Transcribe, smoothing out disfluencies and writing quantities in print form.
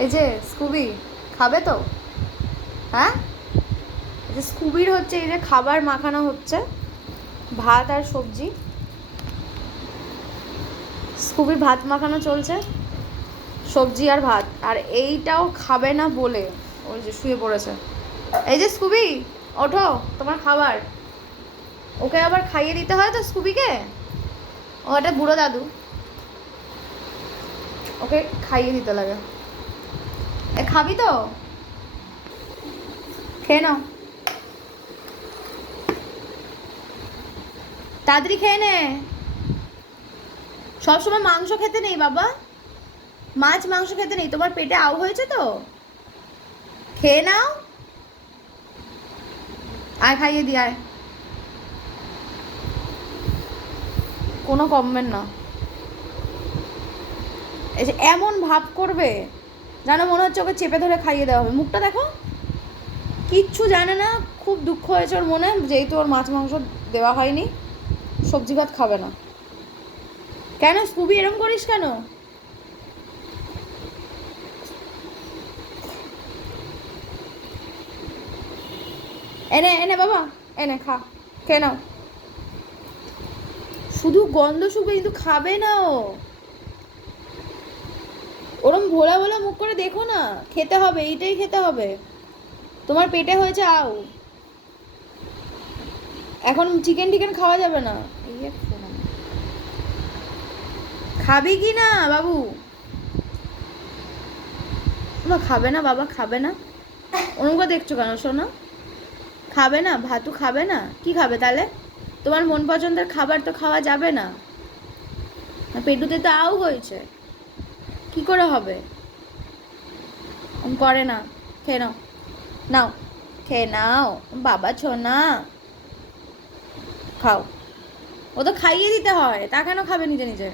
এই যে স্কুবি খাবে তো? হ্যাঁ, এই যে স্কুবির হচ্ছে এই যে খাবার মাখানো হচ্ছে, ভাত আর সবজি। স্কুবির ভাত মাখানো চলছে, সবজি আর ভাত। আর এইটাও খাবে না বলে ওই যে শুয়ে পড়েছে। এই যে স্কুবি, ওঠো, তোমার খাবার। ওকে আবার খাইয়ে দিতে হয় তো স্কুবিকে। ও একটা বুড়ো দাদু, ওকে খাইয়ে দিতে লাগে। এ খাবি তো? খেয়ে নাও, তাড়াতাড়ি খেয়ে নে। সবসময় মাংস খেতে নেই বাবা, মাছ মাংস খেতে নেই। তোমার পেটে আউ হয়েছে তো, খেয়ে নাও। আয় খাইয়ে দি, আয়। কোনো কমবেন না। এই যে এমন ভাব করবে যেন মনে হচ্ছে ওকে চেপে ধরে খাইয়ে দেওয়া হবে। মুখটা দেখো, কিচ্ছু জানে না। খুব দুঃখ হয়েছে ওর মনে, যেহেতু ওর মাছ মাংস দেওয়া হয়নি, সবজি ভাত খাবে না। কেন স্কুবি এরম করিস কেন? এনে এনে বাবা, এনে খা, খেয়ে নাও। শুধু গন্ধ শুকে, কিন্তু খাবে না ও। ওরম ভোলা ভোলা মুখ করে দেখো না। খেতে হবে, এইটাই খেতে হবে। তোমার পেটে হয়েছে আউ, এখন চিকেন টিকেন খাওয়া যাবে না। এই এক ফোন। খাবি কি না বাবু? না খাবে না বাবা, খাবে না। ওরম করে দেখছো কেন শোনো? খাবে না, ভাতু খাবে না, কি খাবে তাহলে? তোমার মন পছন্দের খাবার তো খাওয়া যাবে না। পেটুতে তো আউ হয়েছে, কি করে হবে? করে না। খেয়ে নাও, নাও, খেয়ে নাও বাবা ছোনা, খাও। ও তো খাইয়ে দিতে হয়, তা কেন খাবে নিজে নিজে?